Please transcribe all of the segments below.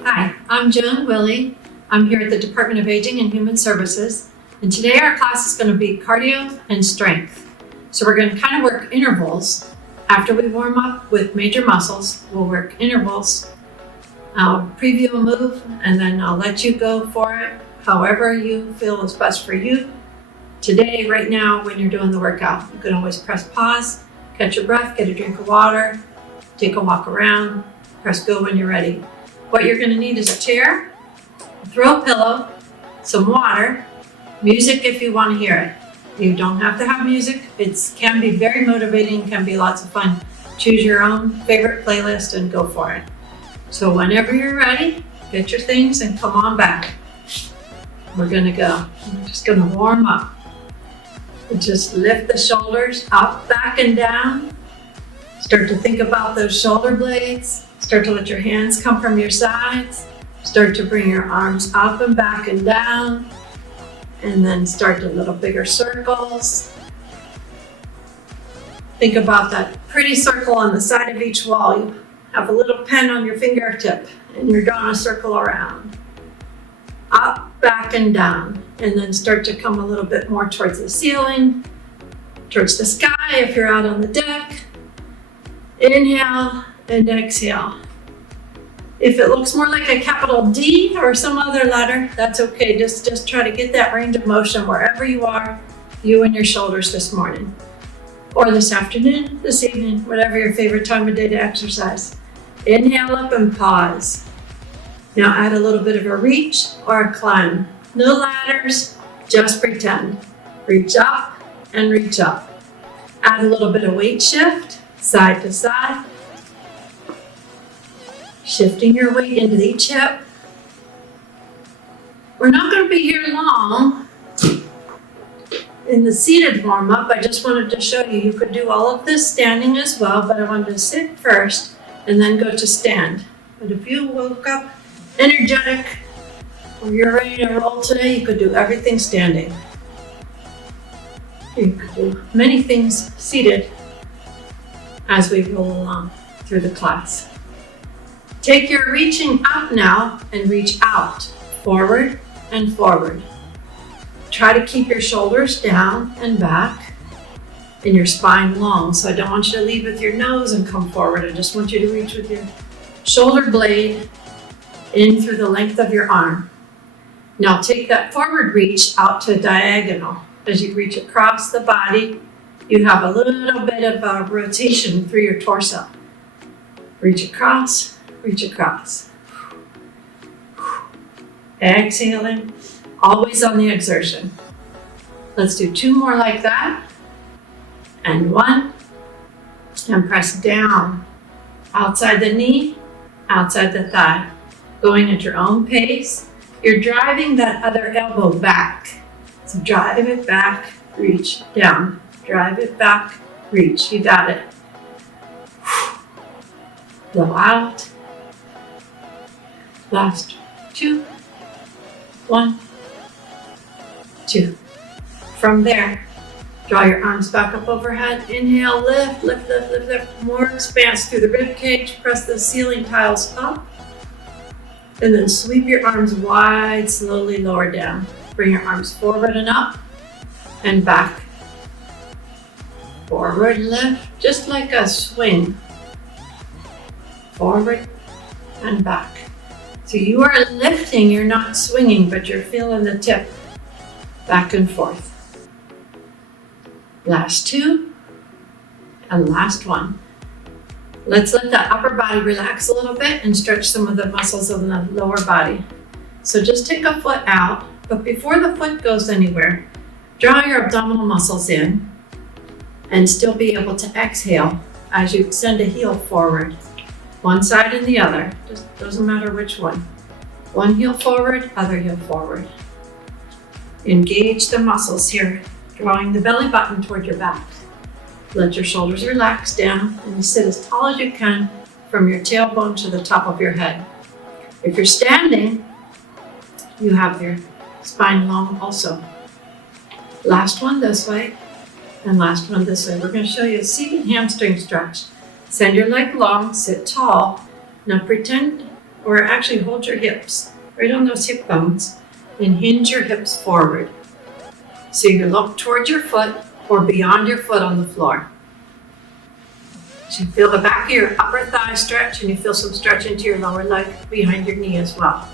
Hi, I'm Joan, Willy. I'm here at the Department of Aging and Human Services, and today our class is going to be cardio and strength. So we're going to kind of work intervals. After we warm up with major muscles, we'll work intervals. I'll preview a move, and then I'll let you go for it however you feel is best for you. Today, right now, when you're doing the workout, you can always press pause, catch your breath, get a drink of water, take a walk around, press go when you're ready. What you're going to need is a chair, a throw pillow, some water, music if you want to hear it. You don't have to have music. It can be very motivating, can be lots of fun. Choose your own favorite playlist and go for it. So whenever you're ready, get your things and come on back. We're going to go. We're just going to warm up. Just lift the shoulders up, back, and down. Start to think about those shoulder blades. Start to let your hands come from your sides. Start to bring your arms up and back and down. And then start a little bigger circles. Think about that pretty circle on the side of each wall. You have a little pen on your fingertip and you're drawing a circle around. Up, back, and down. And then start to come a little bit more towards the ceiling, towards the sky if you're out on the deck. Inhale and exhale. If it looks more like a capital D or some other letter, that's okay. Just try to get that range of motion wherever you are, you and your shoulders this morning. Or this afternoon, this evening, whatever your favorite time of day to exercise. Inhale up and pause. Now add a little bit of a reach or a climb. No ladders, just pretend. Reach up and reach up. Add a little bit of weight shift, side to side. Shifting your weight into each hip. We're not going to be here long. In the seated warm-up, I just wanted to show you, you could do all of this standing as well, but I wanted to sit first and then go to stand. But if you woke up energetic, or you're ready to roll today, you could do everything standing. You could do many things seated as we roll along through the class. Take your reaching up now and reach out, forward and forward. Try to keep your shoulders down and back and your spine long. So I don't want you to lead with your nose and come forward. I just want you to reach with your shoulder blade in through the length of your arm. Now take that forward reach out to diagonal. As you reach across the body, you have a little bit of a rotation through your torso. Reach across, reach across. Exhaling, always on the exertion. Let's do 2 more like that. And 1. And press down. Outside the knee, outside the thigh. Going at your own pace. You're driving that other elbow back. So drive it back, reach down. Drive it back, reach. You got it. Blow out. Last 2. 1, 2. From there, draw your arms back up overhead. Inhale, lift, lift, lift, lift, lift. More expanse through the rib cage. Press the ceiling tiles up. And then sweep your arms wide, slowly lower down. Bring your arms forward and up and back. Forward lift, just like a swing. Forward and back. So you are lifting, you're not swinging, but you're feeling the tip back and forth. Last 2 and last 1. Let's let the upper body relax a little bit and stretch some of the muscles of the lower body. So just take a foot out, but before the foot goes anywhere, draw your abdominal muscles in and still be able to exhale as you send a heel forward. One side and the other, just doesn't matter which one. One heel forward, other heel forward. Engage the muscles here, drawing the belly button toward your back. Let your shoulders relax down and you sit as tall as you can from your tailbone to the top of your head. If you're standing, you have your spine long also. Last one this way. And last one this way. We're going to show you a seated hamstring stretch. Send your leg long, sit tall. Now pretend, or actually hold your hips right on those hip bones and hinge your hips forward. So you can look towards your foot or beyond your foot on the floor. So you feel the back of your upper thigh stretch, and you feel some stretch into your lower leg behind your knee as well.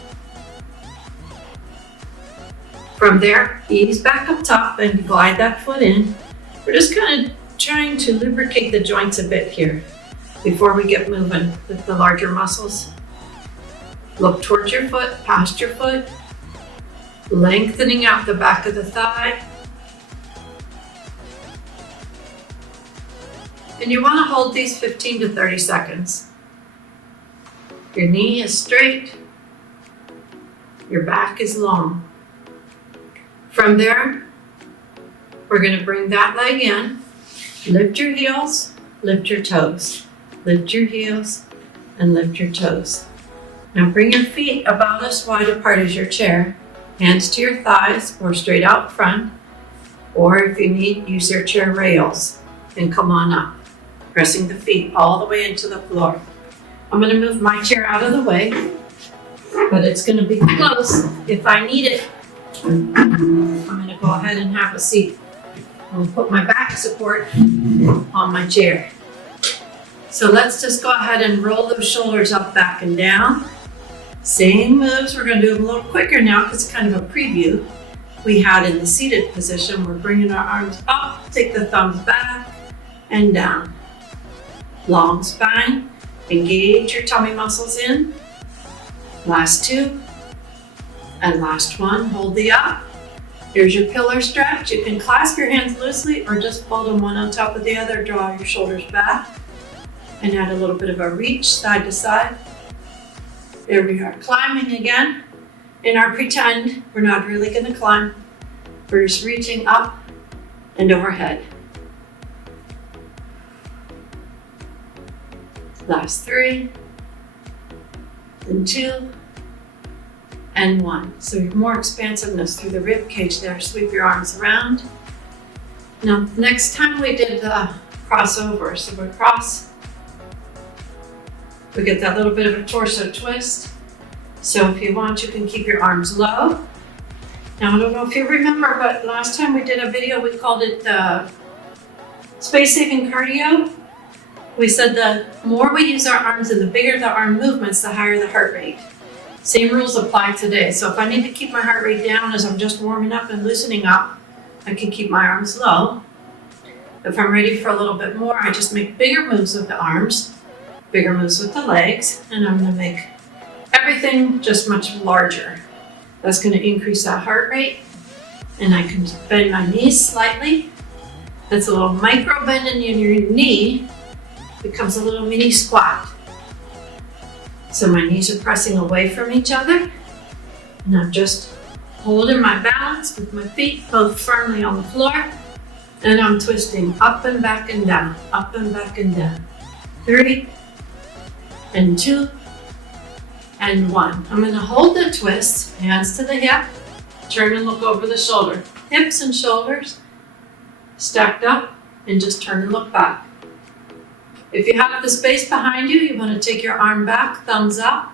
From there, ease back up top and glide that foot in. We're just kind of trying to lubricate the joints a bit here before we get moving with the larger muscles. Look towards your foot, past your foot, lengthening out the back of the thigh. And you want to hold these 15 to 30 seconds. Your knee is straight. Your back is long. From there, we're going to bring that leg in. Lift your heels, lift your toes. Lift your heels and lift your toes. Now bring your feet about as wide apart as your chair. Hands to your thighs or straight out front. Or if you need, use your chair rails and come on up. Pressing the feet all the way into the floor. I'm going to move my chair out of the way, but it's going to be close. If I need it, I'm going to go ahead and have a seat. I'll put my back support on my chair. So let's just go ahead and roll those shoulders up, back, and down. Same moves. We're going to do them a little quicker now because it's kind of a preview. We had in the seated position. We're bringing our arms up, take the thumbs back and down. Long spine, engage your tummy muscles in. Last two, and last one, hold the up. Here's your pillar stretch. You can clasp your hands loosely or just fold them one on top of the other, draw your shoulders back, and add a little bit of a reach side to side. There we are, climbing again. In our pretend, we're not really gonna climb. We're just reaching up and overhead. Last three, and two, and one. So more expansiveness through the rib cage there. Sweep your arms around. Now, next time we did the crossover, so we cross, we get that little bit of a torso twist. So if you want, you can keep your arms low. Now, I don't know if you remember, but last time we did a video, we called it space-saving cardio. We said the more we use our arms and the bigger the arm movements, the higher the heart rate. Same rules apply today. So if I need to keep my heart rate down as I'm just warming up and loosening up, I can keep my arms low. If I'm ready for a little bit more, I just make bigger moves with the arms, bigger moves with the legs, and I'm going to make everything just much larger. That's going to increase that heart rate, and I can bend my knees slightly. That's a little micro bend in your knee. Becomes a little mini squat. So my knees are pressing away from each other, and I'm just holding my balance with my feet both firmly on the floor, and I'm twisting up and back and down, up and back and down. 3, and 2, and 1. I'm going to hold the twist, hands to the hip, turn and look over the shoulder. Hips and shoulders stacked up, and just turn and look back. If you have the space behind you, you want to take your arm back, thumbs up.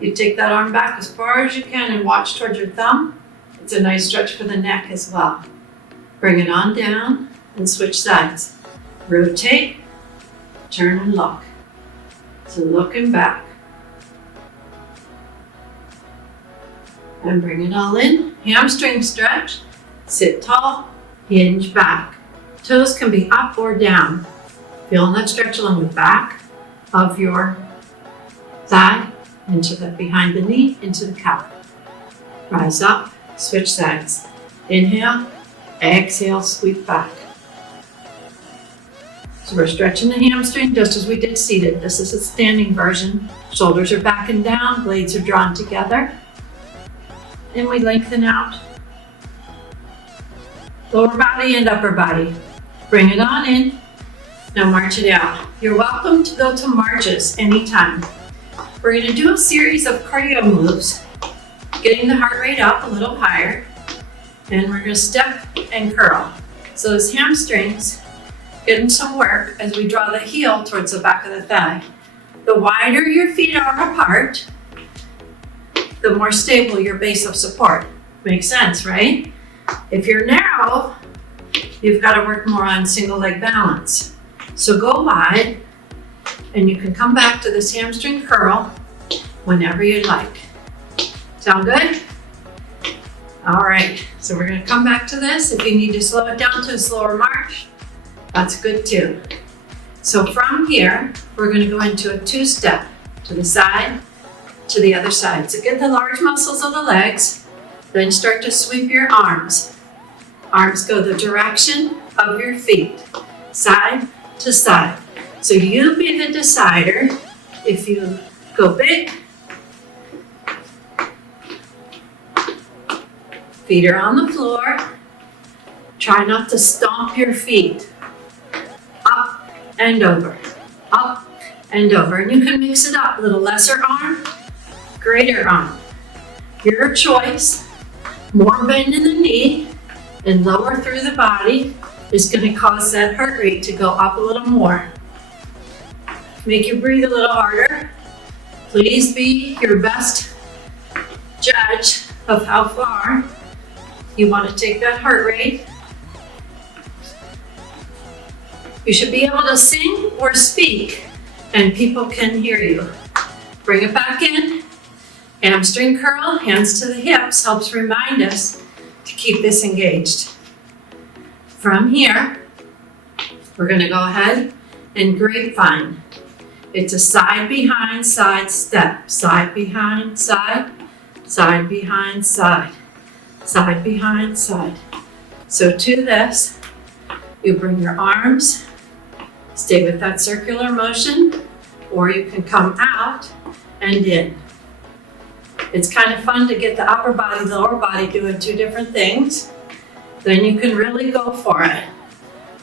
You take that arm back as far as you can and watch towards your thumb. It's a nice stretch for the neck as well. Bring it on down and switch sides. Rotate, turn and look. So looking back. And bring it all in. Hamstring stretch. Sit tall, hinge back. Toes can be up or down. Feeling that stretch along the back of your thigh, into the behind the knee, into the calf. Rise up, switch sides. Inhale, exhale, sweep back. So we're stretching the hamstring just as we did seated. This is a standing version. Shoulders are back and down, blades are drawn together. And we lengthen out. Lower body and upper body. Bring it on in. Now march it out. You're welcome to go to marches anytime. We're going to do a series of cardio moves, getting the heart rate up a little higher, and we're going to step and curl. So those hamstrings getting some work as we draw the heel towards the back of the thigh. The wider your feet are apart, the more stable your base of support. Makes sense, right? If you're narrow, you've got to work more on single leg balance. So go wide, and you can come back to this hamstring curl whenever you'd like. Sound good? All right, so we're gonna come back to this. If you need to slow it down to a slower march, that's good too. So from here, we're gonna go into a two-step to the side, to the other side. So get the large muscles of the legs, then start to sweep your arms. Arms go the direction of your feet, side to side. So you be the decider if you go big, feet are on the floor. Try not to stomp your feet. Up and over, up and over. And you can mix it up, a little lesser arm, greater arm. Your choice. More bend in the knee and lower through the body is going to cause that heart rate to go up a little more. Make you breathe a little harder. Please be your best judge of how far you want to take that heart rate. You should be able to sing or speak and people can hear you. Bring it back in. Hamstring curl, hands to the hips, helps remind us to keep this engaged. From here, we're going to go ahead and grapevine. It's a side behind side step. Side behind side, side behind side, side behind side. So to this, you bring your arms, stay with that circular motion, or you can come out and in. It's kind of fun to get the upper body, the lower body doing two different things. Then you can really go for it.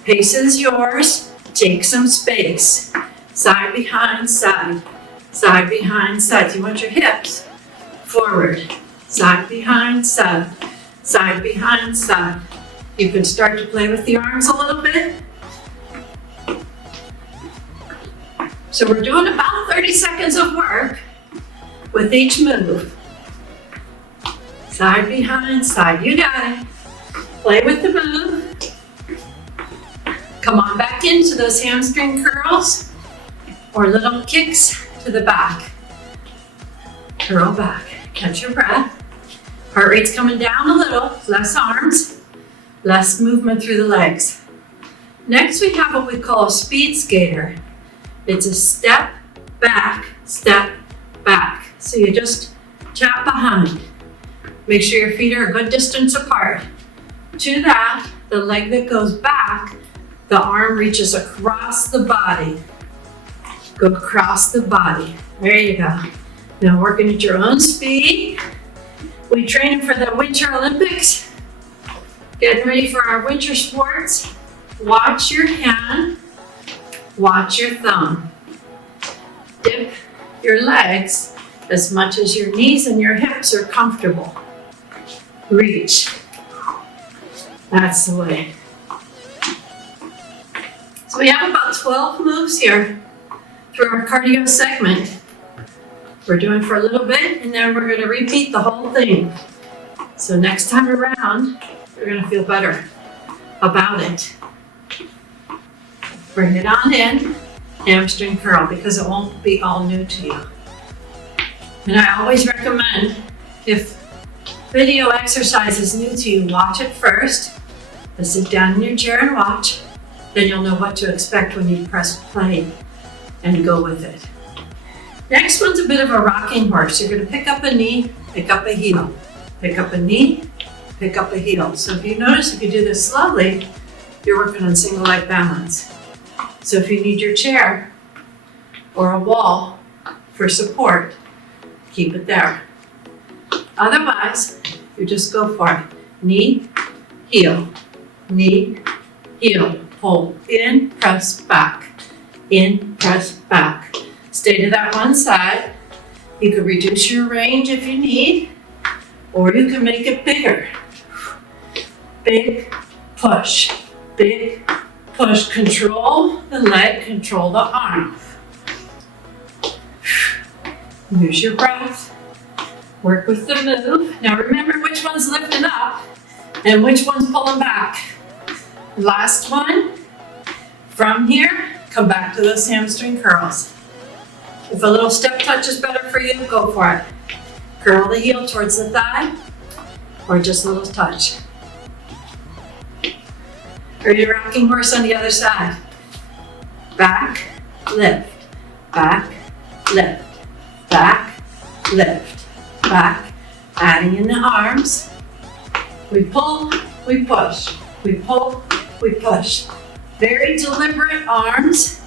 Pace is yours. Take some space. Side behind side, side behind side. So you want your hips forward, side behind side, side behind side. You can start to play with the arms a little bit. So we're doing about 30 seconds of work with each move. Side behind side, you got it. Play with the move. Come on back into those hamstring curls or little kicks to the back. Curl back, catch your breath. Heart rate's coming down a little, less arms, less movement through the legs. Next we have what we call a speed skater. It's a step back, step back. So you just tap behind. Make sure your feet are a good distance apart. To that, the leg that goes back, the arm reaches across the body. Go across the body. There you go. Now working at your own speed. We training for the Winter Olympics. Getting ready for our winter sports. Watch your hand. Watch your thumb. Dip your legs as much as your knees and your hips are comfortable. Reach. That's the way. So we have about 12 moves here through our cardio segment. We're doing for a little bit and then we're going to repeat the whole thing. So next time around, you're going to feel better about it. Bring it on in, hamstring curl, because it won't be all new to you. And I always recommend, if video exercise is new to you, watch it first. Sit down in your chair and watch. Then you'll know what to expect when you press play and go with it. Next one's a bit of a rocking horse. You're going to pick up a knee, pick up a heel. Pick up a knee, pick up a heel. So if you notice, if you do this slowly, you're working on single leg balance. So if you need your chair or a wall for support, keep it there. Otherwise, you just go for it. Knee, heel, knee, heel. Pull in, press back. In, press back. Stay to that one side. You can reduce your range if you need, or you can make it bigger. Big push. Big push, control the leg, control the arm. Use your breath. Work with the move. Now remember which one's lifting up and which one's pulling back. Last one. From here, come back to those hamstring curls. If a little step touch is better for you, go for it. Curl the heel towards the thigh or just a little touch. Ready to rocking horse on the other side. Back, lift, back, lift, back, lift, back. Adding in the arms. We pull, we push. We pull, we push. Very deliberate arms.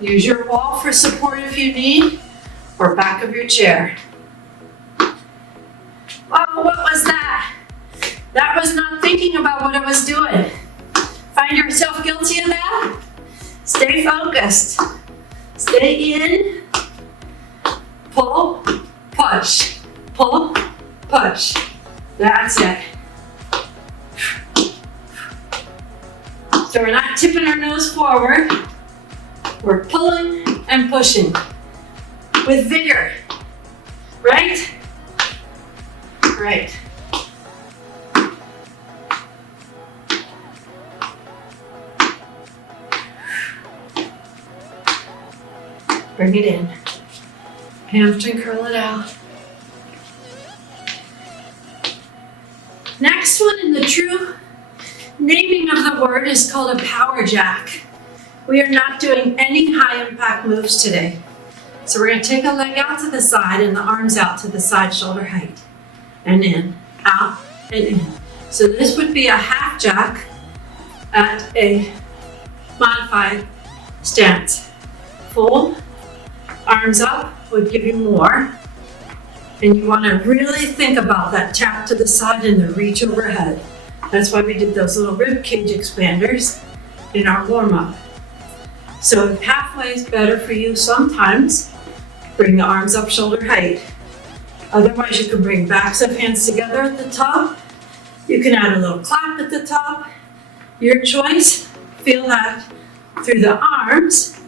Use your wall for support if you need, or back of your chair. Oh, what was that? That was not thinking about what I was doing. Find yourself guilty of that? Stay focused. Stay in. Pull, push. Pull, push. That's it. So we're not tipping our nose forward. We're pulling and pushing with vigor. Right? Right. Bring it in. Hamstring, curl it out. Next one in the true naming of the word is called a power jack. We are not doing any high impact moves today. So we're going to take a leg out to the side and the arms out to the side shoulder height. And in, out, and in. So this would be a half jack at a modified stance. Full, arms up would give you more. And you want to really think about that tap to the side and the reach overhead. That's why we did those little rib cage expanders in our warm-up. So if halfway is better for you sometimes, bring the arms up shoulder height. Otherwise you can bring backs of hands together at the top. You can add a little clap at the top. Your choice. Feel that through the arms,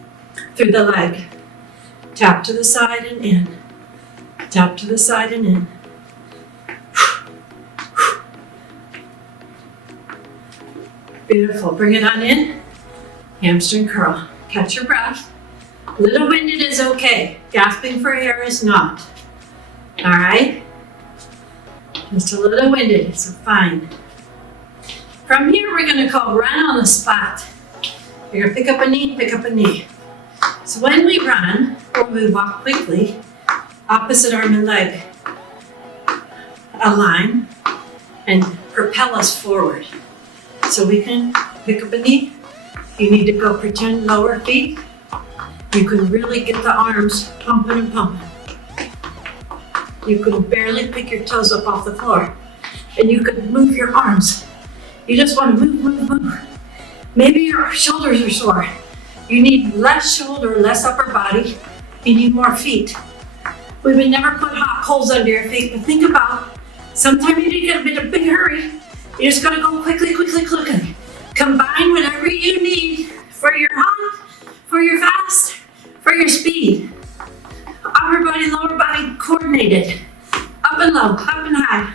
through the leg. Tap to the side and in. Tap to the side and in. Beautiful. Bring it on in. Hamstring curl. Catch your breath. A little winded is okay. Gasping for air is not. All right? Just a little winded, so fine. From here, we're going to call run on the spot. You're going to pick up a knee, pick up a knee. So when we run, or we walk quickly, opposite arm and leg align and propel us forward. So we can pick up a knee. You need to go pretend lower feet. You can really get the arms pumping and pumping. You can barely pick your toes up off the floor. And you can move your arms. You just want to move, move, move. Maybe your shoulders are sore. You need less shoulder, less upper body. You need more feet. We would never put hot coals under your feet, but think about sometimes you need to get a big hurry. You just gotta go quickly, quickly, quickly. Combine whatever you need for your hot, for your fast, for your speed. Upper body, lower body coordinated. Up and low, up and high,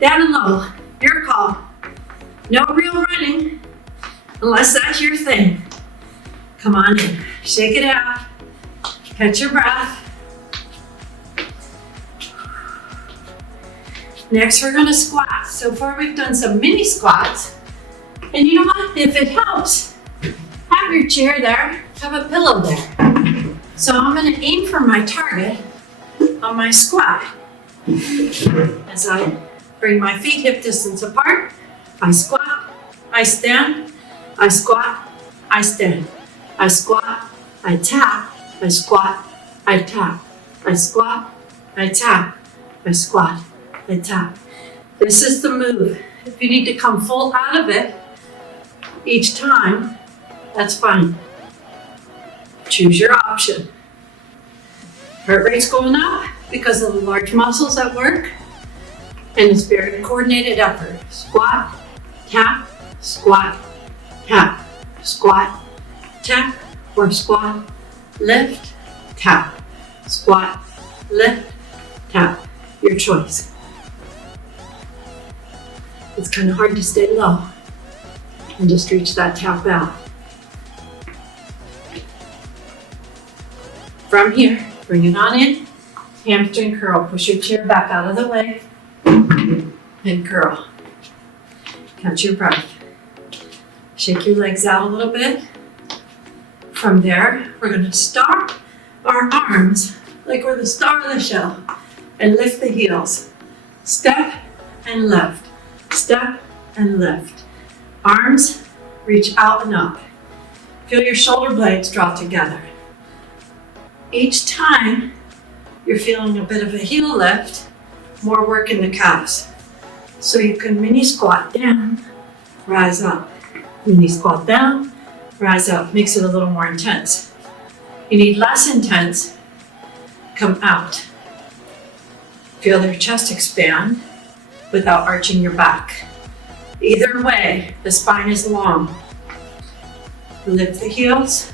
down and low. Your call. No real running, unless that's your thing. Come on in, shake it out, catch your breath. Next, we're gonna squat. So far, we've done some mini squats. And you know what? If it helps, have your chair there, have a pillow there. So I'm gonna aim for my target on my squat. As I bring my feet hip distance apart, I squat, I stand, I squat, I stand. I squat, I tap, I squat, I tap. I squat, I tap, I squat, I tap. This is the move. If you need to come full out of it each time, that's fine. Choose your option. Heart rate's going up because of the large muscles at work, and it's very coordinated effort. Squat, tap, squat, tap, squat, tap, or squat, lift, tap, squat, lift, tap. Your choice. It's kind of hard to stay low and just reach that tap out. From here, bring it on in, hamstring curl. Push your chair back out of the way and curl. Catch your breath. Shake your legs out a little bit. From there, we're going to start our arms like we're the star of the show and lift the heels. Step and lift. Step and lift. Arms reach out and up. Feel your shoulder blades draw together. Each time you're feeling a bit of a heel lift, more work in the calves. So you can mini squat down, rise up. Mini squat down, rise up. Makes it a little more intense. You need less intense, come out. Feel your chest expand without arching your back. Either way, the spine is long. Lift the heels,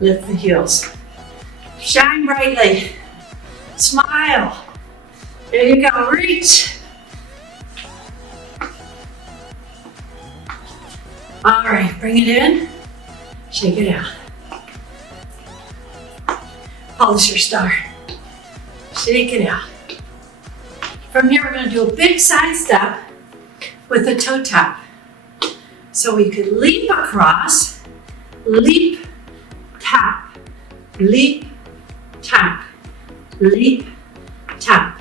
lift the heels. Shine brightly, smile. There you go, reach. All right, bring it in, shake it out. Polish your star, shake it out. From here, we're going to do a big side step with a toe tap. So we could leap across, leap, tap, leap, tap, leap, tap.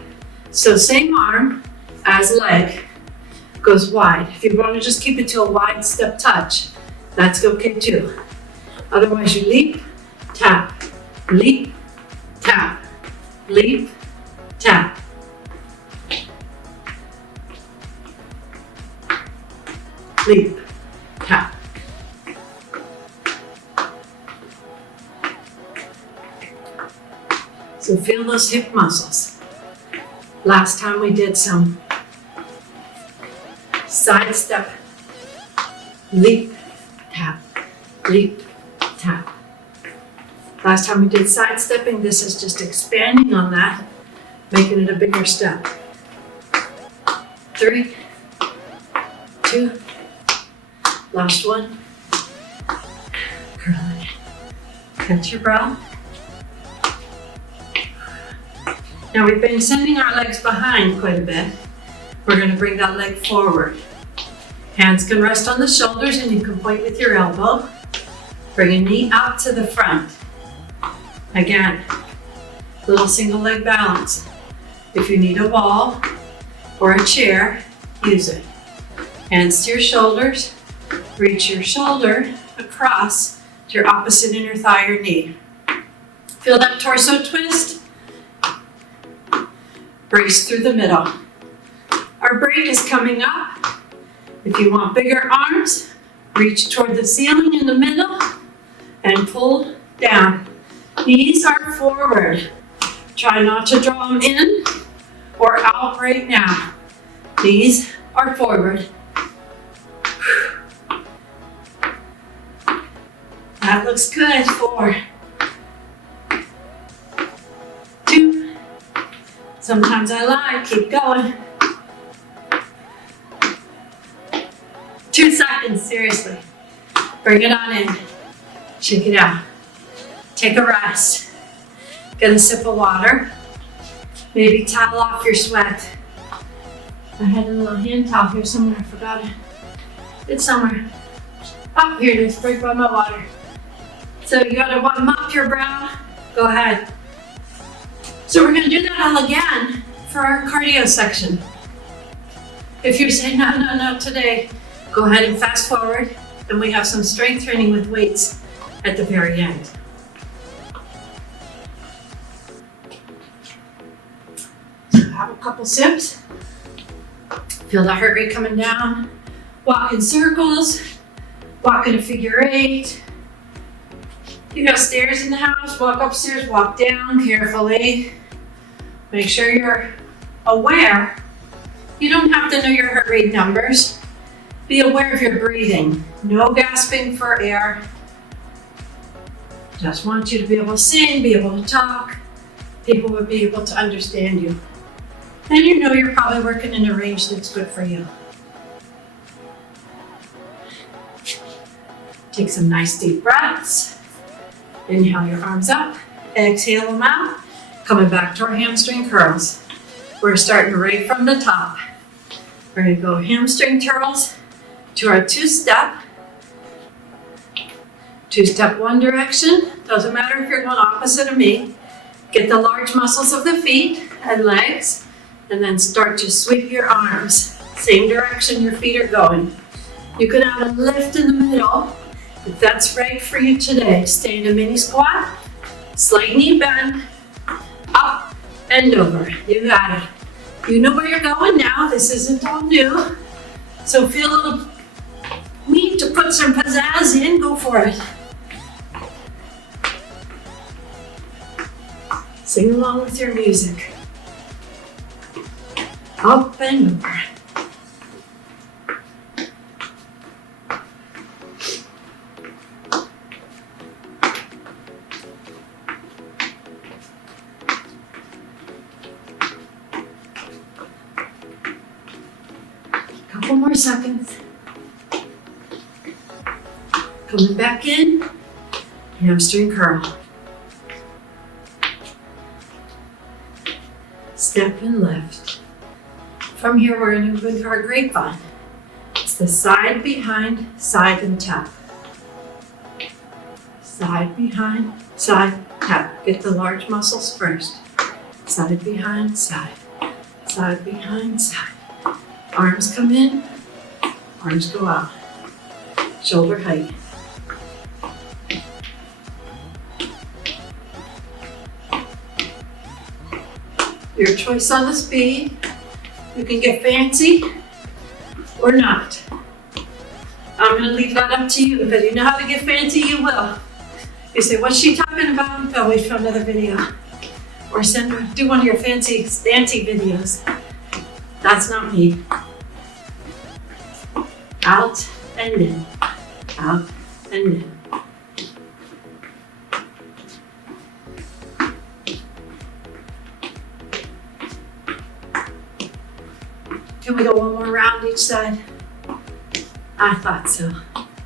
So same arm as leg goes wide. If you want to just keep it to a wide step touch, that's okay too. Otherwise you leap, tap, leap, tap, leap, tap. Leap, tap. So feel those hip muscles. Last time we did some side step, leap, tap, leap, tap. Last time we did side stepping, this is just expanding on that, making it a bigger step. 3, 2, last one. Curl it. Catch your breath. Now we've been sending our legs behind quite a bit. We're going to bring that leg forward. Hands can rest on the shoulders and you can point with your elbow. Bring a knee out to the front. Again, little single leg balance. If you need a wall or a chair, use it. Hands to your shoulders. Reach your shoulder across to your opposite inner thigh or knee. Feel that torso twist? Brace through the middle. Our break is coming up. If you want bigger arms, reach toward the ceiling in the middle and pull down. Knees are forward. Try not to draw them in or out right now. Knees are forward. That looks good. 4, 2, sometimes I lie, keep going. 2 seconds, seriously. Bring it on in, shake it out. Take a rest. Get a sip of water. Maybe towel off your sweat. I had a little hand towel here somewhere, I forgot it. It's somewhere. Oh, here it is, right by my water. So you gotta mop your brow, go ahead. So we're gonna do that all again for our cardio section. If you're saying, no, not today, go ahead and fast forward, and we have some strength training with weights at the very end. So have a couple sips. Feel the heart rate coming down. Walk in circles, walk in a figure 8. You got stairs in the house, walk upstairs, walk down carefully. Make sure you're aware. You don't have to know your heart rate numbers. Be aware of your breathing. No gasping for air. Just want you to be able to sing, be able to talk. People will be able to understand you. And you know you're probably working in a range that's good for you. Take some nice deep breaths. Inhale your arms up. Exhale them out. Coming back to our hamstring curls. We're starting right from the top. We're going to go hamstring curls to our two-step. Two-step one direction. Doesn't matter if you're going opposite of me. Get the large muscles of the feet and legs, and then start to sweep your arms. Same direction your feet are going. You can add a lift in the middle if that's right for you today. Stay in a mini squat, slight knee bend, up and over. You got it. You know where you're going now. This isn't all new. So feel a little need to put some pizzazz in, go for it. Sing along with your music. Up and over. Couple more seconds. Coming back in, hamstring curl. Step and lift. From here, we're going to move into our grapevine. It's the side, behind, side, and tap. Side, behind, side, tap. Get the large muscles first. Side, behind, side. Side, behind, side. Arms come in, arms go out. Shoulder height. Your choice on the speed. You can get fancy or not. I'm going to leave that up to you, because you know how to get fancy, you will. You say, what's she talking about? Go wait for another video. Or do one of your fancy videos. That's not me. Out and in. Out and in. Can we go one more round each side? I thought so.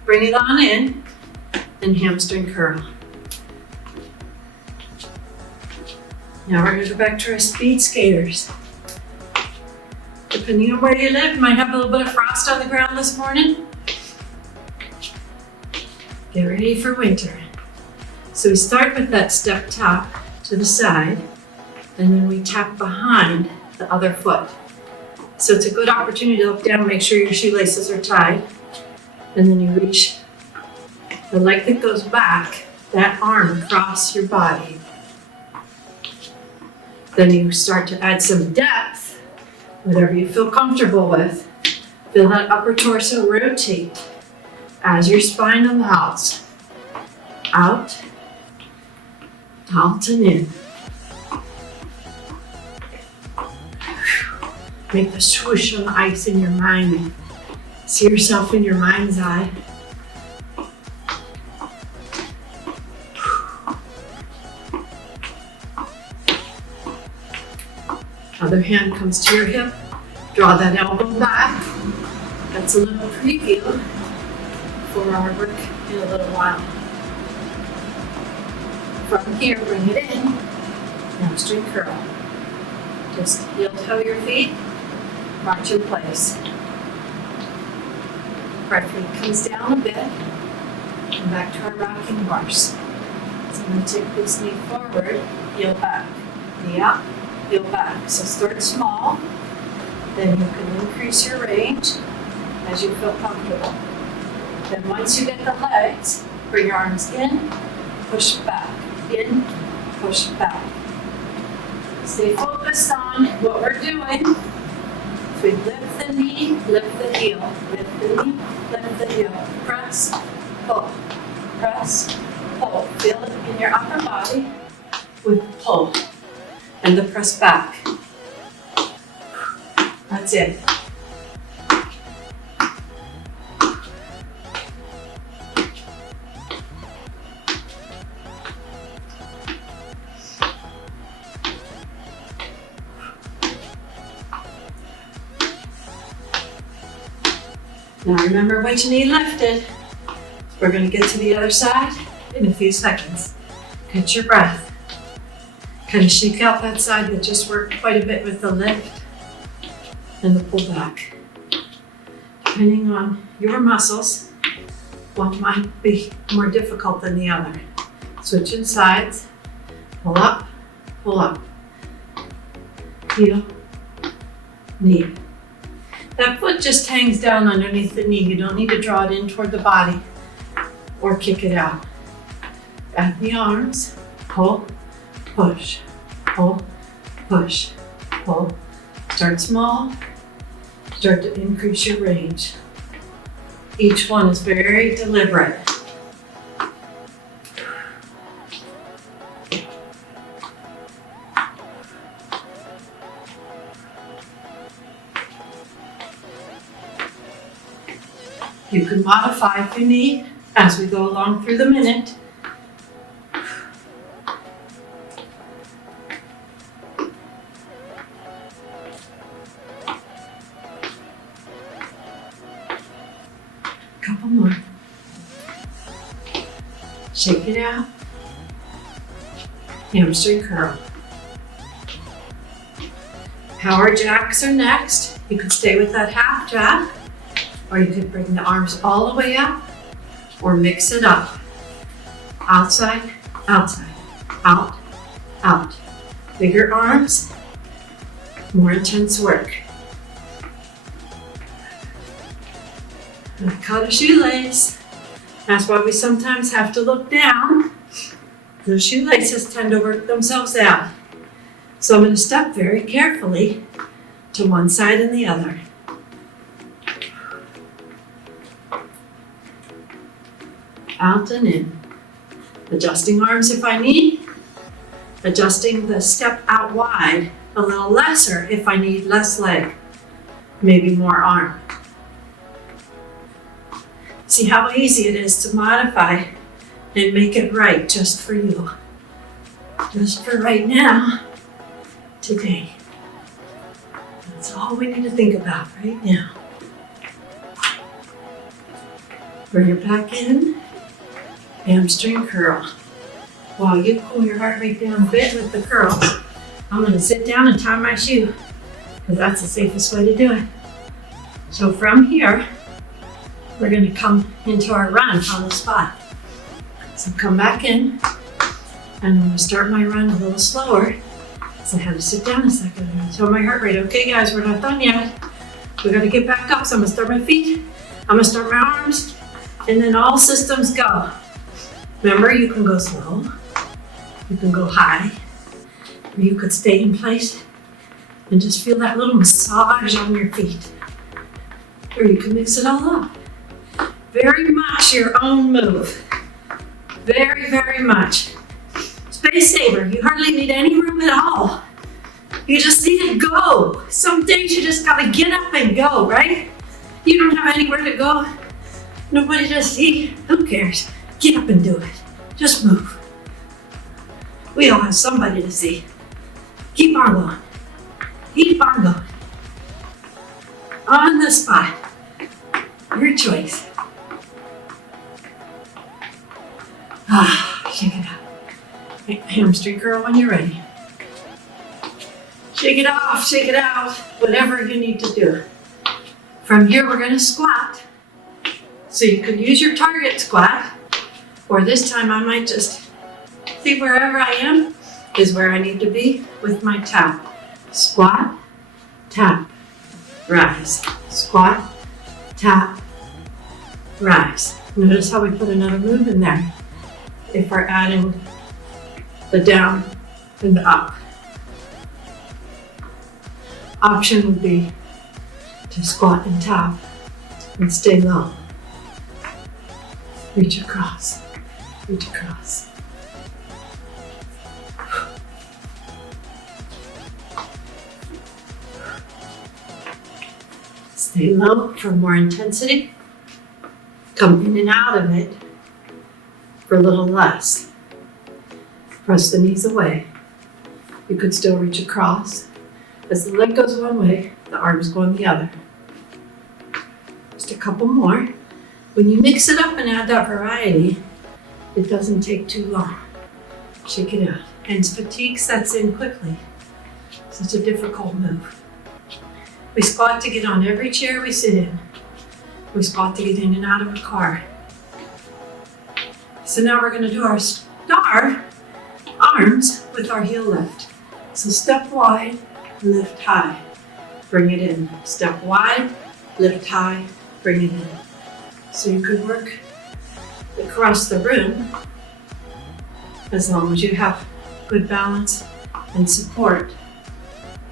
Bring it on in and hamstring curl. Now we're going to go back to our speed skaters. Depending on where you live, you might have a little bit of frost on the ground this morning. Get ready for winter. So we start with that step top to the side, and then we tap behind the other foot. So it's a good opportunity to look down, make sure your shoelaces are tied, and then you reach the leg that goes back, that arm across your body. Then you start to add some depth, whatever you feel comfortable with. Feel that upper torso rotate as your spine allows. Out, out and in. Make the swoosh on the ice in your mind. See yourself in your mind's eye. Other hand comes to your hip. Draw that elbow back. That's a little preview for our work in a little while. From here, bring it in. Hamstring curl. Just heel toe your feet. March in place. Right foot comes down a bit. And back to our rocking horse. So I'm going to take this knee forward, heel back. Knee up, heel back. So start small. Then you can increase your range as you feel comfortable. Then once you get the legs, bring your arms in, push back. In, push back. Stay focused on what we're doing. So we lift the knee, lift the heel, lift the knee, lift the heel. Press, pull, press, pull. Feel it in your upper body with pull and the press back. That's it. Now remember which knee lifted. We're going to get to the other side in a few seconds. Catch your breath. Kind of shake out that side that just worked quite a bit with the lift and the pull back. Depending on your muscles, one might be more difficult than the other. Switching sides, pull up, heel, knee. That foot just hangs down underneath the knee. You don't need to draw it in toward the body or kick it out. Back the arms, pull, push, pull, push, pull. Start small, start to increase your range. Each one is very deliberate. You can modify if you need as we go along through the minute. Couple more. Shake it out. Hamstring curl. Power jacks are next. You could stay with that half jack, or you could bring the arms all the way up, or mix it up. Outside, outside, out, out. Bigger arms, more intense work. I caught a shoelace. That's why we sometimes have to look down. Those shoelaces tend to work themselves out. So I'm going to step very carefully to one side and the other. Out and in. Adjusting arms if I need. Adjusting the step out wide a little lesser if I need less leg. Maybe more arm. See how easy it is to modify and make it right just for you. Just for right now, today. That's all we need to think about right now. Bring it back in. Hamstring curl. While you cool your heart rate down a bit with the curls, I'm going to sit down and tie my shoe because that's the safest way to do it. So from here, we're going to come into our run on the spot. So come back in, and I'm going to start my run a little slower. So I had to sit down a second and tell my heart rate. Okay guys, we're not done yet. We got to get back up. So I'm going to start my feet. I'm going to start my arms, and then all systems go. Remember, you can go slow, you can go high, or you could stay in place and just feel that little massage on your feet. Or you can mix it all up. Very much your own move. Very, very much. Space saver, you hardly need any room at all. You just need to go. Some days you just gotta get up and go, right? You don't have anywhere to go. Nobody to see. Who cares? Get up and do it. Just move. We all have somebody to see. Keep on going. Keep on going. On the spot. Your choice. Shake it out. Hamstring curl when you're ready. Shake it off, shake it out. Whatever you need to do. From here, we're going to squat. So you can use your target squat, or this time I might just see wherever I am is where I need to be with my tap. Squat, tap, rise. Squat, tap, rise. Notice how we put another move in there if we're adding the down and the up. Option would be to squat and tap and stay low. Reach across, reach across. Stay low for more intensity. Come in and out of it for a little less. Press the knees away. You could still reach across. As the leg goes one way, the arms go the other. Just a couple more. When you mix it up and add that variety, it doesn't take too long. Shake it out. And fatigue sets in quickly. So it's a difficult move. We squat to get on every chair we sit in. We squat to get in and out of a car. So now we're going to do our star arms with our heel lift. So step wide, lift high, bring it in. Step wide, lift high, bring it in. So you could work across the room as long as you have good balance and support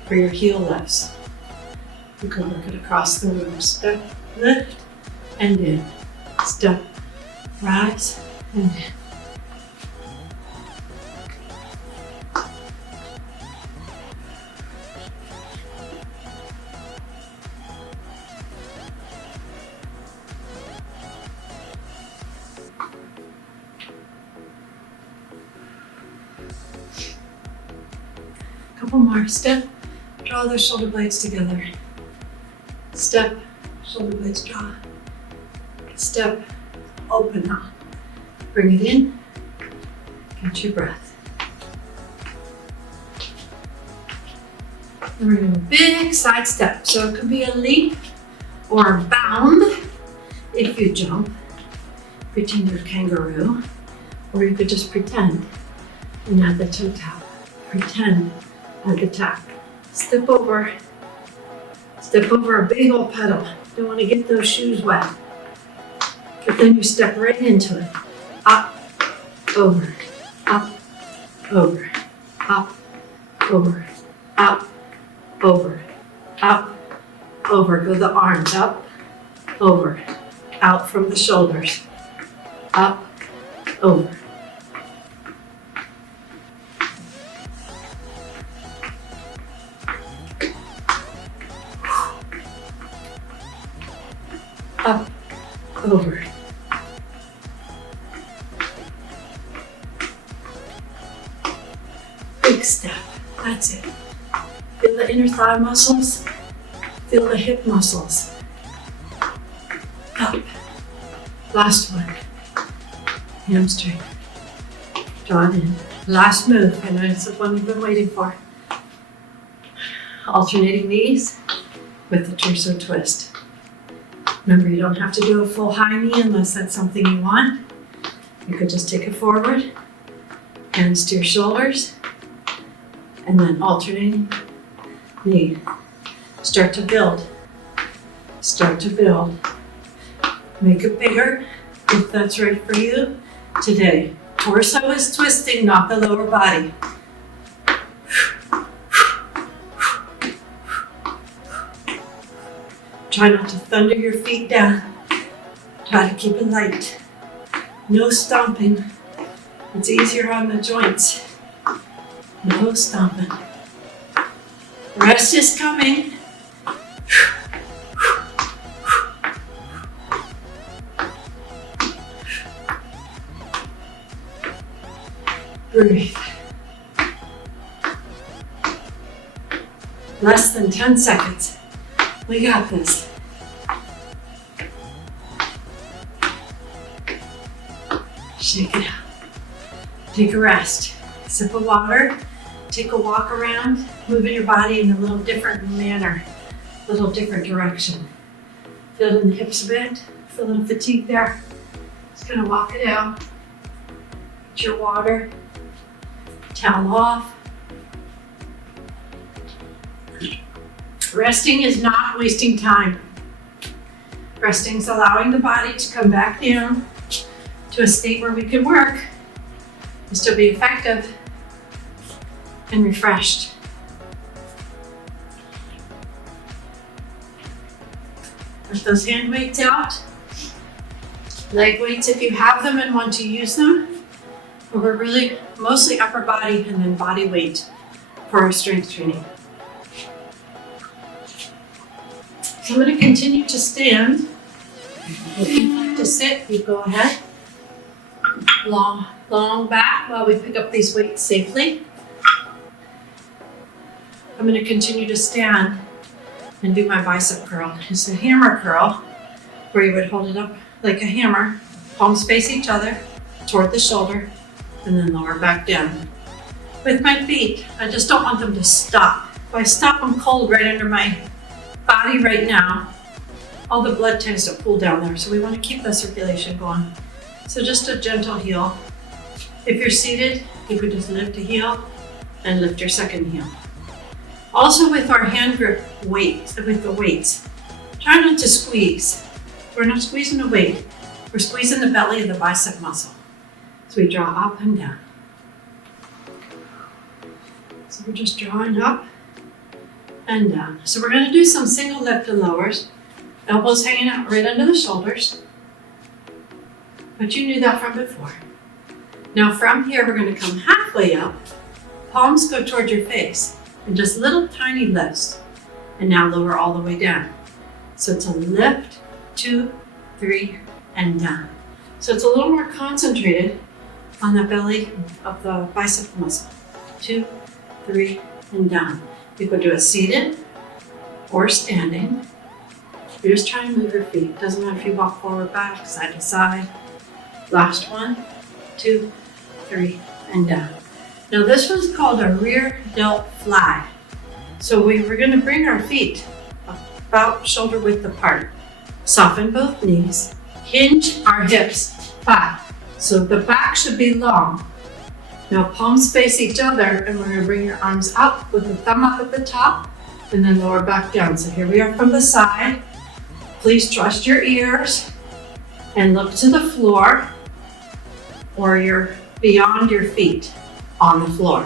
for your heel lifts. You can work it across the room. Step, lift, and in. Step, rise, and in. Couple more. Step, draw those shoulder blades together. Step, shoulder blades draw. Step, open up. Bring it in. Catch your breath. And we're going to do a big side step. So it could be a leap or a bound if you jump. Pretend you're a kangaroo. Or you could just pretend and add the toe tap. Pretend, add the tap. Step over a big old pedal. Don't want to get those shoes wet. But then you step right into it. Up, over, up, over, up, over, up, over, up, over. Go the arms up, over, out from the shoulders, up, over. Up, over. Big step. That's it. Feel the inner thigh muscles. Feel the hip muscles. Up. Last one. Hamstring. Draw it in. Last move. I know it's the one you've been waiting for. Alternating knees with the torso twist. Remember, you don't have to do a full high knee unless that's something you want. You could just take it forward, hands to your shoulders, and then alternating knee. Start to build. Start to build. Make it bigger if that's right for you today. Torso is twisting, not the lower body. Try not to thunder your feet down. Try to keep it light. No stomping. It's easier on the joints. No stomping. Rest is coming. Breathe. Less than 10 seconds. We got this. Shake it out. Take a rest. Sip of water. Take a walk around. Moving your body in a little different manner. A little different direction. Feel it in the hips a bit. Feel a little fatigue there. Just gonna walk it out. Get your water. Towel off. Resting is not wasting time. Resting is allowing the body to come back down to a state where we can work and still be effective and refreshed. Put those hand weights out. Leg weights if you have them and want to use them. But we're really mostly upper body and then body weight for our strength training. So I'm going to continue to stand. If you'd like to sit, you go ahead. Long back while we pick up these weights safely. I'm going to continue to stand and do my bicep curl. It's a hammer curl where you would hold it up like a hammer, palms face each other, toward the shoulder, and then lower back down. With my feet, I just don't want them to stop. If I stop, I'm cold right under my body right now. All the blood tends to pool down there, so we want to keep the circulation going. So just a gentle heel. If you're seated, you could just lift a heel and lift your second heel. Also with our hand grip weight, with the weights, try not to squeeze. We're not squeezing the weight. We're squeezing the belly of the bicep muscle. So we draw up and down. So we're just drawing up and down. So we're going to do some single lift and lowers. Elbows hanging out right under the shoulders. But you knew that from before. Now from here, we're going to come halfway up. Palms go toward your face. And just little tiny lifts. And now lower all the way down. So it's a lift, 2, 3, and down. So it's a little more concentrated on the belly of the bicep muscle. 2, 3, and down. You could do it seated or standing. You're just trying to move your feet. Doesn't matter if you walk forward, back, side to side. Last 1, 2, 3, and down. Now this one's called a rear delt fly. So we're going to bring our feet about shoulder width apart. Soften both knees. Hinge our hips back. So the back should be long. Now palms face each other, and we're going to bring your arms up with the thumb up at the top and then lower back down. So here we are from the side. Please trust your ears and look to the floor, or you're beyond your feet on the floor.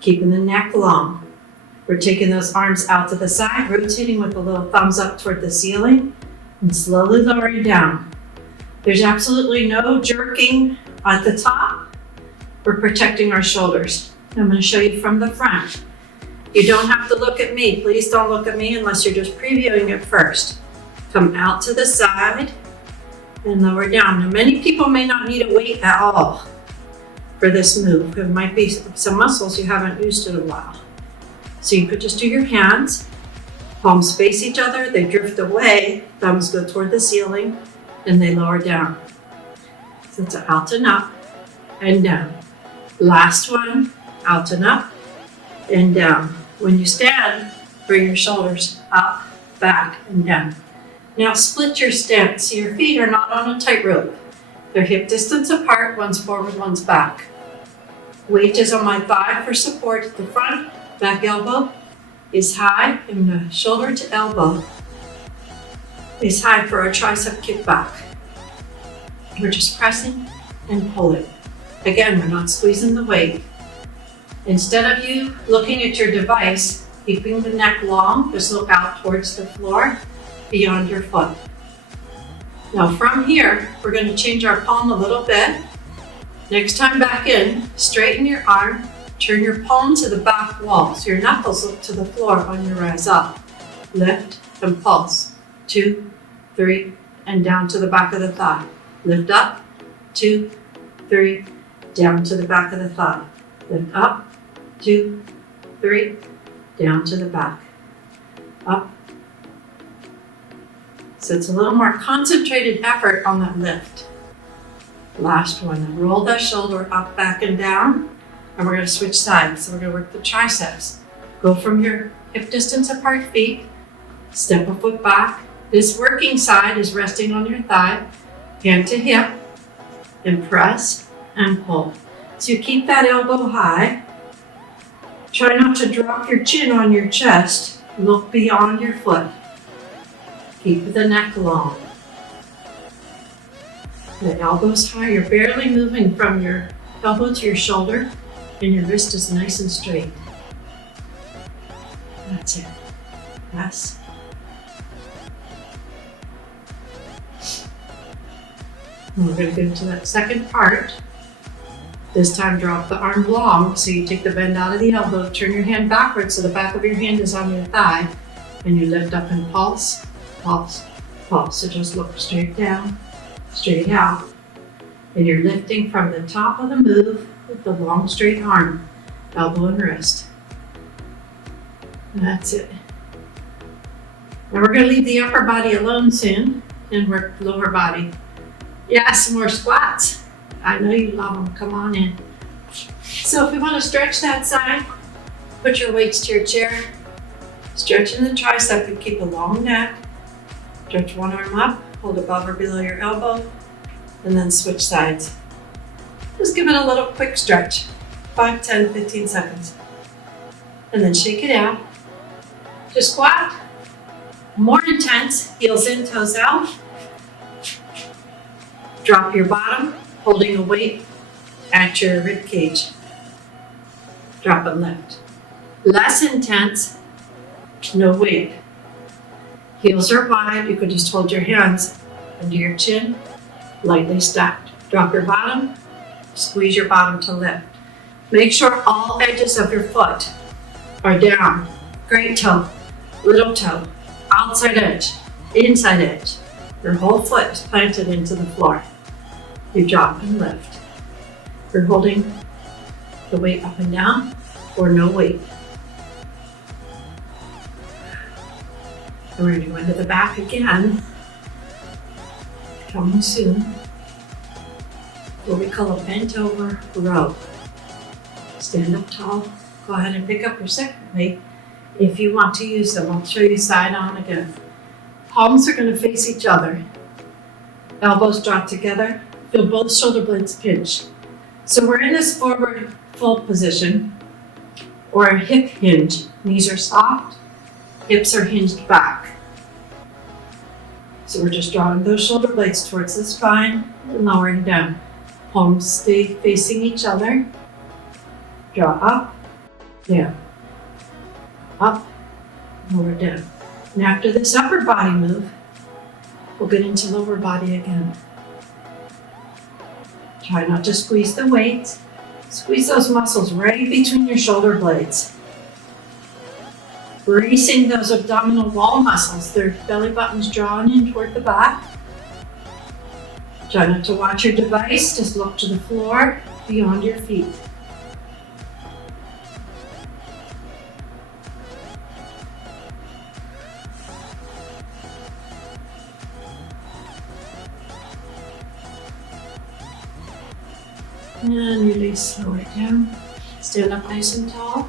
Keeping the neck long. We're taking those arms out to the side, rotating with the little thumbs up toward the ceiling and slowly lowering down. There's absolutely no jerking at the top. We're protecting our shoulders. I'm going to show you from the front. You don't have to look at me. Please don't look at me unless you're just previewing it first. Come out to the side and lower down. Now, many people may not need a weight at all for this move. There might be some muscles you haven't used in a while. So you could just do your hands, palms face each other, they drift away, thumbs go toward the ceiling, and they lower down. So it's out and up and down. Last one, out and up and down. When you stand, bring your shoulders up, back, and down. Now split your stance. So your feet are not on a tightrope. They're hip distance apart, one's forward, one's back. Weight is on my thigh for support at the front. Back elbow is high, and the shoulder to elbow is high for a tricep kickback. We're just pressing and pulling. Again, we're not squeezing the weight. Instead of you looking at your device, keeping the neck long, just look out towards the floor beyond your foot. Now from here, we're going to change our palm a little bit. Next time back in, straighten your arm, turn your palm to the back wall, so your knuckles look to the floor on your rise up. Lift and pulse. 2, 3, and down to the back of the thigh. Lift up, 2, 3, down to the back of the thigh. Lift up, 2, 3, down to the back. Up. So it's a little more concentrated effort on that lift. Last one, roll the shoulder up, back, and down. And we're going to switch sides. So we're going to work the triceps. Go from your hip distance apart feet, step a foot back. This working side is resting on your thigh, hand to hip, and press and pull. So you keep that elbow high. Try not to drop your chin on your chest. Look beyond your foot. Keep the neck long. The elbow's high. You're barely moving from your elbow to your shoulder, and your wrist is nice and straight. That's it. Yes. And we're going to go to that second part. This time drop the arm long, so you take the bend out of the elbow, turn your hand backwards so the back of your hand is on your thigh, and you lift up and pulse, pulse, pulse. So just look straight down, straight out, and you're lifting from the top of the move with the long straight arm, elbow and wrist. And that's it. Now we're going to leave the upper body alone soon. and work lower body. Yeah, some more squats. I know you love them. Come on in. So if you want to stretch that side, put your weights to your chair. Stretching the tricep and keep a long neck. Stretch one arm up, hold above or below your elbow, and then switch sides. Just give it a little quick stretch, 5, 10, 15 seconds. And then shake it out. Just squat. More intense, heels in, toes out. Drop your bottom, holding a weight at your rib cage. Drop and lift. Less intense, no weight. Heels are wide, you could just hold your hands under your chin, lightly stacked. Drop your bottom, squeeze your bottom to lift. Make sure all edges of your foot are down. Great toe, little toe, outside edge, inside edge. Your whole foot is planted into the floor. You drop and lift. You're holding the weight up and down or no weight. And we're going to go into the back again. Coming soon. What we call a bent over row. Stand up tall. Go ahead and pick up your second weight if you want to use them. I'll show you side on again. Palms are going to face each other. Elbows drop together. Feel both shoulder blades pinch. So we're in this forward fold position or a hip hinge. Knees are soft. Hips are hinged back. So we're just drawing those shoulder blades towards the spine and lowering down. Palms stay facing each other. Draw up, down, up, lower down. And after this upper body move, we'll get into lower body again. Try not to squeeze the weights. Squeeze those muscles right between your shoulder blades. Bracing those abdominal wall muscles, their belly button's drawn in toward the back. Try not to watch your device, just look to the floor beyond your feet. And release, lower it down. Stand up nice and tall.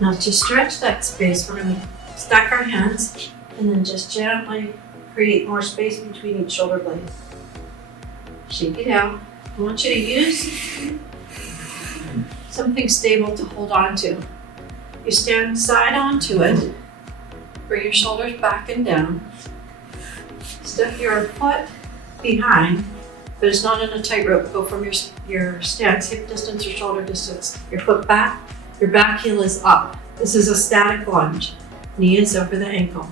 Now to stretch that space, we're going to stack our hands and then just gently create more space between each shoulder blade. Shake it out. I want you to use something stable to hold on to. You stand side onto it. Bring your shoulders back and down. Step your foot behind, but it's not in a tightrope. Go from your stance, hip distance or shoulder distance. Your foot back. Your back heel is up. This is a static lunge. Knee is over the ankle.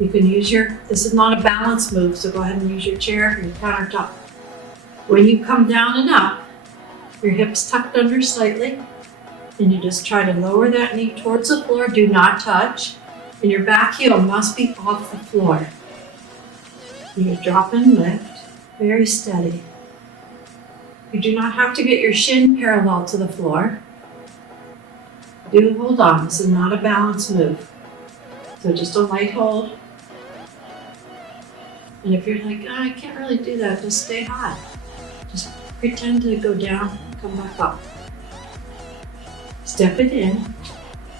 You can use this is not a balance move, so go ahead and use your chair or your countertop. When you come down and up, your hips tucked under slightly, and you just try to lower that knee towards the floor. Do not touch, and your back heel must be off the floor. You drop and lift, very steady. You do not have to get your shin parallel to the floor. Do hold on, this is not a balance move. So just a light hold. And if you're like, I can't really do that, just stay high. Just pretend to go down, come back up. Step it in,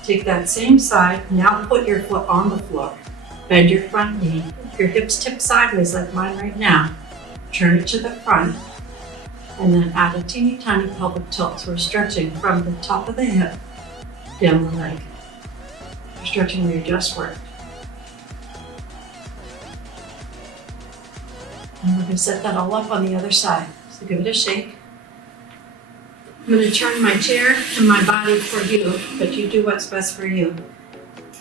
take that same side, now put your foot on the floor. Bend your front knee. If your hips tip sideways like mine right now, turn it to the front, and then add a teeny tiny pelvic tilt. So we're stretching from the top of the hip down the leg. You're stretching where you just worked. And we're going to set that all up on the other side. So give it a shake. I'm going to turn my chair and my body for you, but you do what's best for you.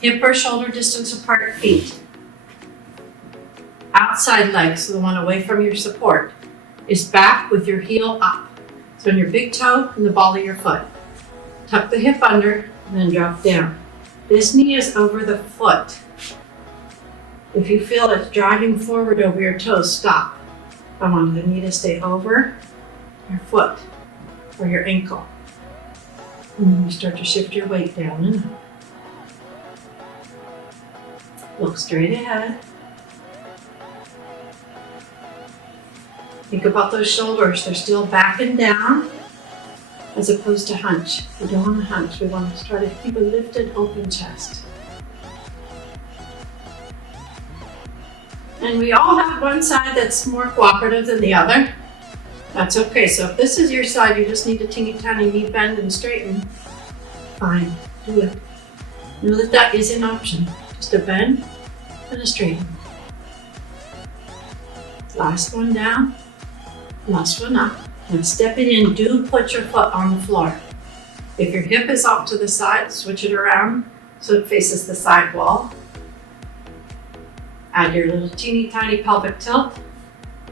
Hip or shoulder distance apart feet. Outside leg, so the one away from your support, is back with your heel up. So on your big toe and the ball of your foot. Tuck the hip under and then drop down. This knee is over the foot. If you feel it driving forward over your toes, stop. I want the knee to stay over your foot or your ankle. And then you start to shift your weight down and up. Look straight ahead. Think about those shoulders. They're still back and down as opposed to hunch. We don't want to hunch. We want to try to keep a lifted, open chest. And we all have one side that's more cooperative than the other. That's okay. So if this is your side, you just need a teeny tiny knee bend and straighten. Fine, do it. Know that that is an option. Just a bend and a straighten. Last one down, last one up. Now step it in, do put your foot on the floor. If your hip is off to the side, switch it around so it faces the side wall. Add your little teeny tiny pelvic tilt.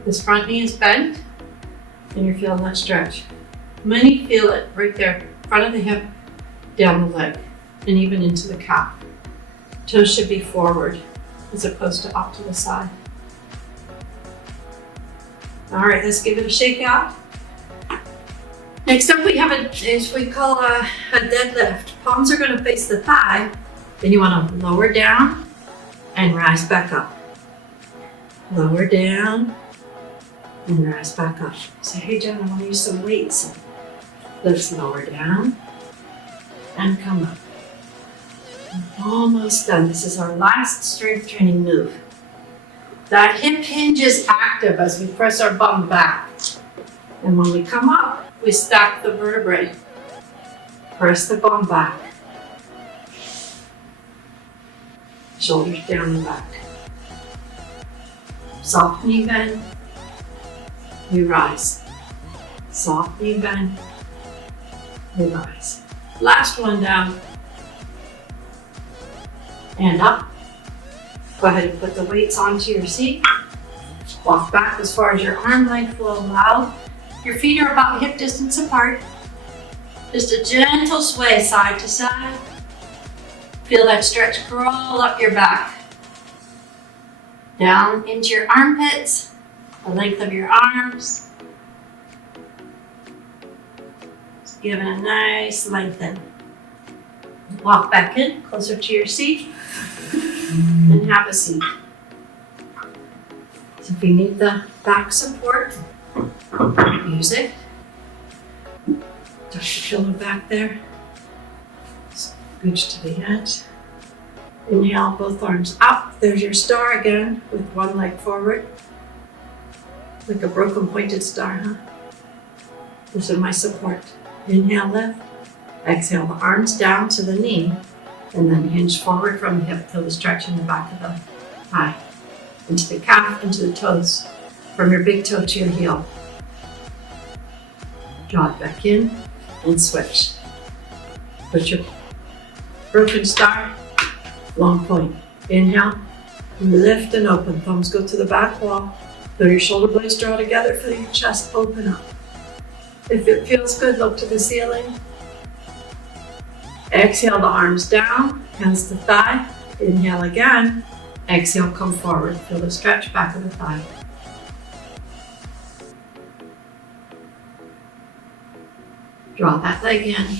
This front knee is bent and you're feeling that stretch. Many feel it right there, front of the hip, down the leg, and even into the calf. Toes should be forward as opposed to off to the side. All right, let's give it a shake out. Next up we have we call a deadlift. Palms are going to face the thigh. Then you want to lower down and rise back up. Lower down and rise back up. Say, hey Joan, I want to use some weights. Let's lower down and come up. Almost done. This is our last strength training move. That hip hinge is active as we press our bum back. And when we come up, we stack the vertebrae. Press the bum back. Shoulders down and back. Soft knee bend. We rise. Soft knee bend. We rise. Last one down. And up. Go ahead and put the weights onto your seat. Walk back as far as your arm length will allow. Your feet are about hip distance apart. Just a gentle sway side to side. Feel that stretch crawl up your back. Down into your armpits, the length of your arms. Just give it a nice lengthen. Walk back in, closer to your seat. And have a seat. So if you need the back support, use it. Tuck your shoulder back there. Scooch to the edge. Inhale, both arms up. There's your star again with one leg forward. Like a broken pointed star, huh? This is my support. Inhale, lift. Exhale, the arms down to the knee. And then hinge forward from the hip, feel the stretch in the back of the thigh. Into the calf, into the toes. From your big toe to your heel. Draw it back in and switch. Put your broken star, long point. Inhale, lift and open. Thumbs go to the back wall. Feel your shoulder blades draw together. Feel your chest open up. If it feels good, look to the ceiling. Exhale the arms down, hands to thigh. Inhale again. Exhale, come forward. Feel the stretch back of the thigh. Draw that leg in.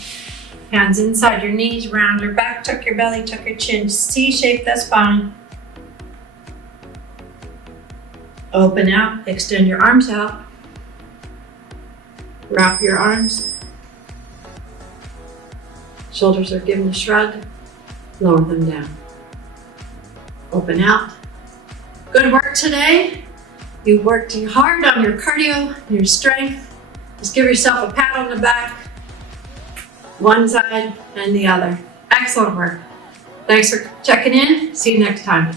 Hands inside your knees, round your back, tuck your belly, tuck your chin. C-shape the spine. Open out, extend your arms out. Wrap your arms. Shoulders are given a shrug. Lower them down. Open out. Good work today. You worked hard on your cardio, your strength. Just give yourself a pat on the back. One side and the other. Excellent work. Thanks for checking in. See you next time.